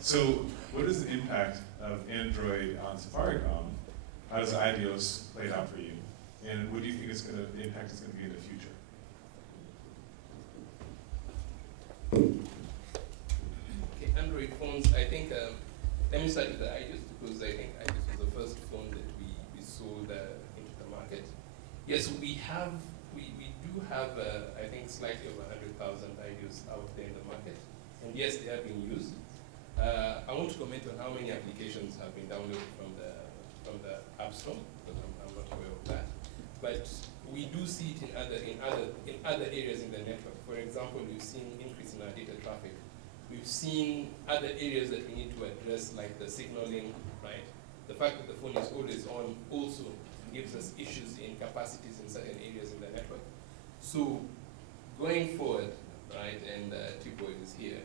So what is the impact of Android on Safaricom? How does iDeals play it out for you? And what do you think the impact is going to be in the future? Okay, Android phones, I think, let me start with the iDeals, because I think iDeals was the first phone that we sold into the market. Yes, we do have, I think, slightly over 100,000 iDeals out there in the market. And yes, they are being used. I want to comment on how many applications have been downloaded from the App Store, because I'm not aware of that. But we do see it in other areas in the network. For example, we've seen increase in our data traffic. We've seen other areas that we need to address, like the signaling, right? The fact that the phone is always on also gives us issues in capacities in certain areas in the network. So going forward, right, and Tibo is here,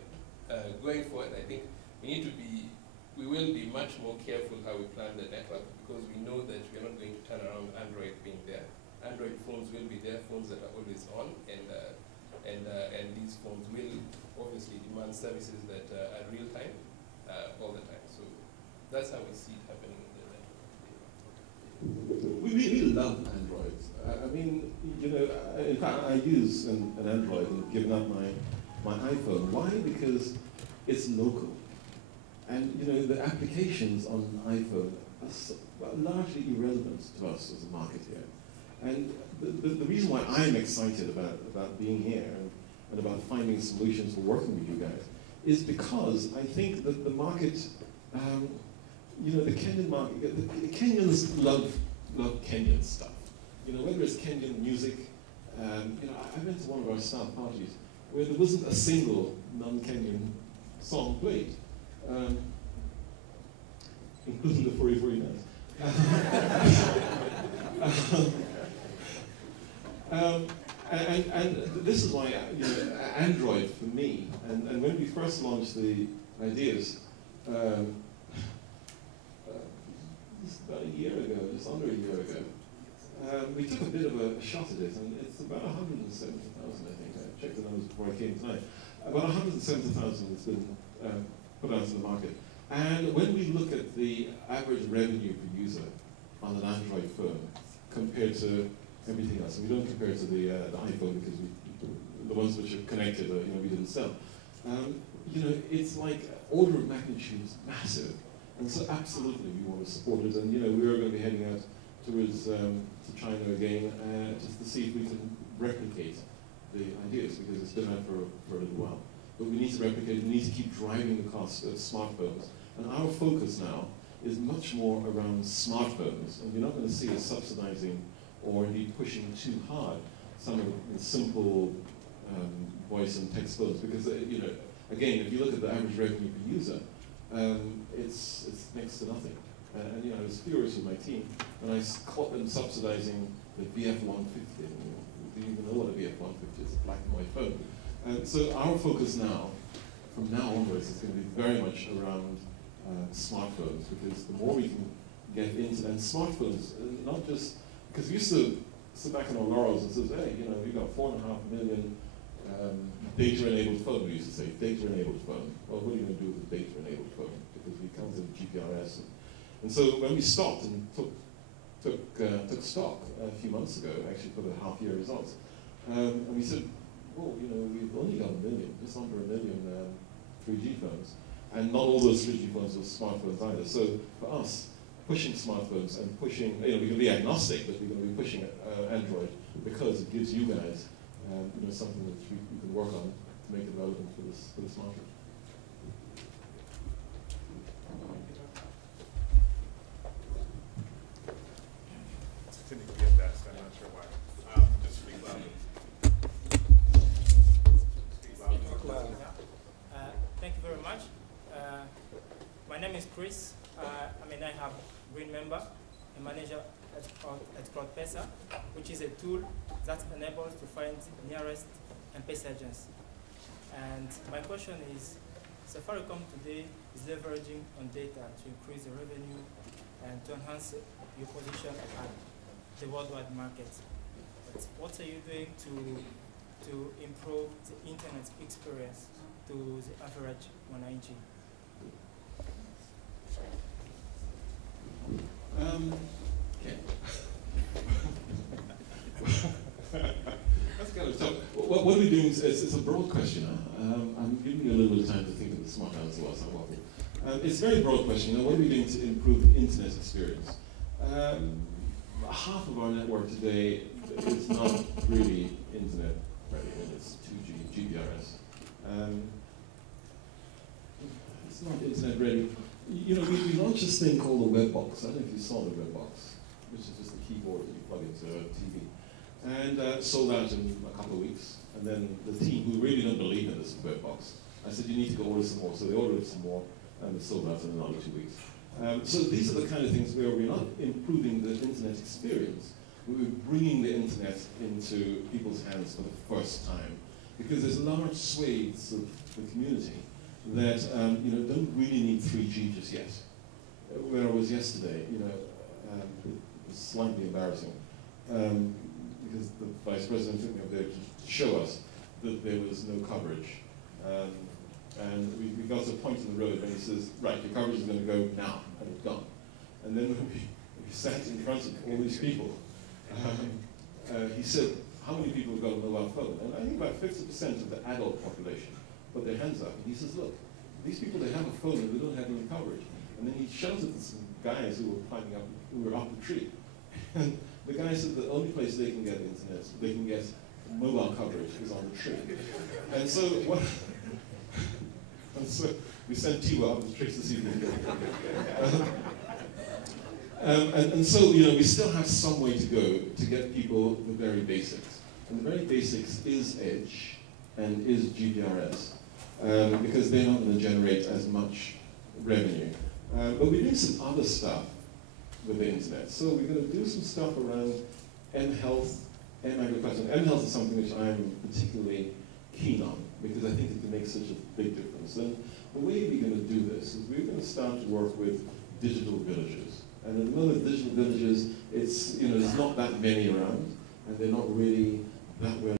going forward, I think we will be much more careful how we plan the network, because we know that we are not going to turn around Android being there. Android phones will be there, phones that are always on, and these phones will obviously demand services that are real time all the time. So that's how we see it happening in the network. We really love Android. I mean, you know, in fact, I use an Android and given up my iPhone. Why? Because it's local. And you know, the applications on iPhone are largely irrelevant to us as a market here. And the reason why I'm excited about being here and about finding solutions for working with you guys is because I think that the market, you know, the Kenyan market, the Kenyans love Kenyan stuff. You know, whether it's Kenyan music, you know, I went to one of our staff parties where there wasn't a single non-Kenyan song played. Including the 40/40 dance. And this is why, you know, Android for me, and when we first launched the ideas, just about a year ago, just under a year ago, we took a bit of a shot at it, and it's about 170,000, I think. I checked the numbers before I came tonight. About 170,000 has been put out to the market. And when we look at the average revenue per user on an Android phone compared to everything else, and we don't compare it to the iPhone because the ones which are connected, you know, we didn't sell. You know, it's like order of magnitude is massive, and so absolutely we want to support it. And you know, we are going to be heading out towards to China again just to see if we can replicate the ideas, because it's been out for a little while. But we need to replicate, we need to keep driving the cost of smartphones. And our focus now is much more around smartphones, and you're not going to see us subsidizing or indeed pushing too hard some of the simple voice and text phones, because you know, again, if you look at the average revenue per user, it's next to nothing. And you know, I was furious with my team when I caught them subsidizing the VF150. Do you even know what a VF150 is? A black and white phone. So our focus now, from now onwards, is going to be very much around smartphones, because the more we can get into, and smartphones, not just, because we used to sit back on our laurels and say, hey, you know, we've got 4.5 million data-enabled phone, we used to say, data-enabled phone. Well, what are you going to do with a data-enabled phone? Because we counted GPRS. And so when we stopped and took stock a few months ago, actually for the half-year results, and we said, well, you know, we've only got 1 million, just under 1 million 3G phones. And not all those 3G phones were smartphones either. So for us, pushing smartphones and pushing, you know, we can be agnostic, but we're going to be pushing Android because it gives you guys, you know, something that we can work on to make it relevant for this market. It's finicky at best, I'm not sure why. Just speak loudly. Speak loudly. Thank you very much. My name is Chris. I'm an iHub Green member, a manager at CrowdPesa, which is a tool that enables to find nearest M-Pesa agents. And my question is, Safaricom today is leveraging on data to increase the revenue and to enhance your position at the worldwide market. But what are you doing to improve the internet experience to the average 1IG? Okay. That's kind of tough. What are we doing? It's a broad question. I'm giving you a little bit of time to think of the smart answer whilst I'm walking. It's a very broad question. What are we doing to improve the internet experience? Half of our network today is not really internet ready, and it's 2G, GPRS. It's not internet ready. You know, we launched this thing called the web box. I don't know if you saw the web box, which is just a keyboard that you plug into a TV. And sold out in a couple of weeks. And then the team, who really don't believe in this web box, I said, you need to go order some more. So they ordered some more, and it sold out in another 2 weeks. So these are the kind of things where we're not improving the internet experience, but we're bringing the internet into people's hands for the first time. Because there's large swathes of the community that don't really need 3G just yet. Where I was yesterday, it was slightly embarrassing. Because the Vice President took me up there to show us that there was no coverage. And we got to a point in the road and he says, right, your coverage is going to go now, and it's gone. And then when we sat in front of all these people, he said, how many people have got a mobile phone? And I think about 50% of the adult population put their hands up. And he says, look, these people, they have a phone and they don't have any coverage. And then he shouted at some guys who were climbing up, who were up the tree. And the guy said the only place they can get internet, they can get mobile coverage is on the tree. And so we sent Tiwa up the tree to see if we can get it. And so, we still have some way to go to get people the very basics. And the very basics is Edge and is GPRS, because they're not going to generate as much revenue. But we're doing some other stuff with the internet. So we're going to do some stuff around mHealth, m-agriculture. mHealth is something which I'm particularly keen on, because I think it can make such a big difference. And the way we're going to do this is we're going to start to work with digital villages. And at the moment, digital villages, there's not that many around, and they're not really that well